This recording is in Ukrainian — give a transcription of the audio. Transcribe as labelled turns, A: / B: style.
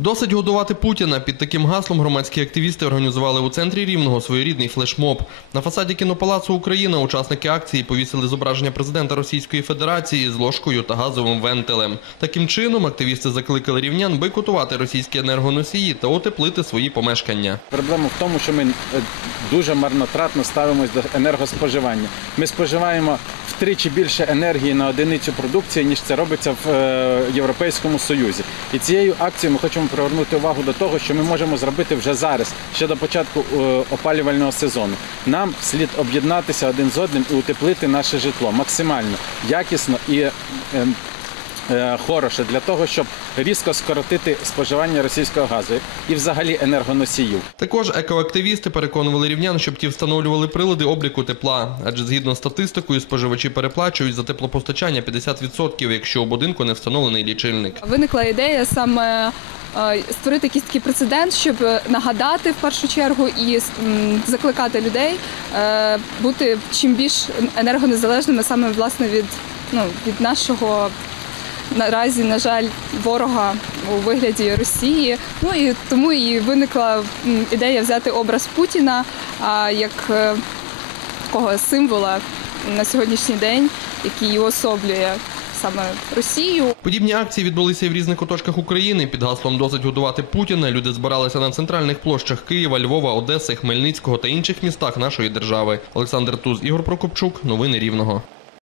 A: Досить годувати Путіна. Під таким гаслом громадські активісти організували у центрі Рівного своєрідний флешмоб. На фасаді кінопалацу Україна учасники акції повісили зображення президента Російської Федерації з ложкою та газовим вентилем. Таким чином активісти закликали рівнян бойкотувати російські енергоносії та утеплити свої помешкання.
B: Проблема в тому, що ми е, дуже марнотратно ставимось до енергоспоживання. Ми споживаємо втричі більше енергії на одиницю продукції, ніж це робиться в е, Європейському Союзі. І цією акцією ми хочемо привернути увагу до того, що ми можемо зробити вже зараз, ще до початку е, опалювального сезону. Нам слід об'єднатися один з одним і утеплити наше житло максимально якісно і. Е, Хороше для того, щоб різко скоротити споживання російського газу і взагалі енергоносіїв.
A: Також екоактивісти переконували рівнян, щоб ті встановлювали прилади обліку тепла, адже згідно з статистикою споживачі переплачують за теплопостачання 50%, якщо у будинку не встановлений лічильник.
C: Виникла ідея саме е, створити якийсь такий прецедент, щоб нагадати в першу чергу і закликати людей е, бути чим більш енергонезалежними саме власне від, ну, від нашого наразі, на жаль, ворога у вигляді Росії. Ну і тому і виникла ідея взяти образ Путіна як е, такого символа на сьогоднішній день, який уособлює саме Росію.
A: Подібні акції відбулися і в різних куточках України. Під гаслом досить годувати Путіна. Люди збиралися на центральних площах Києва, Львова, Одеси, Хмельницького та інших містах нашої держави. Олександр Туз, Ігор Прокопчук. Новини Рівного.